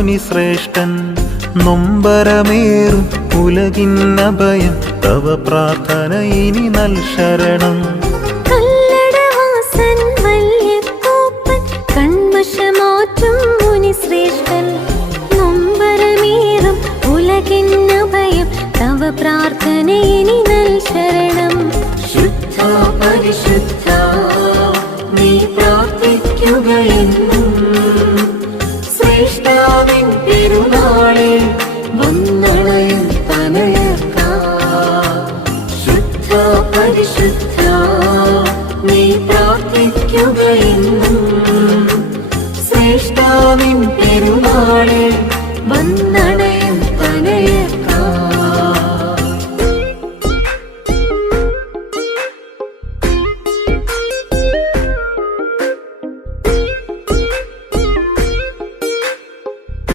ശ്രേഷ്ഠൻ. നൊമ്പരമേറും ഉലകിന്നഭയം തവ പ്രാർത്ഥന ഇനി നൽ ശരണം. കൺവശമാറ്റും മുനിശ്രേഷ്ഠൻ പ്രാർത്ഥനയിനി നീ ശ്രേഷ്ഠാവിൻ പെരുമാളെ വന്നണ.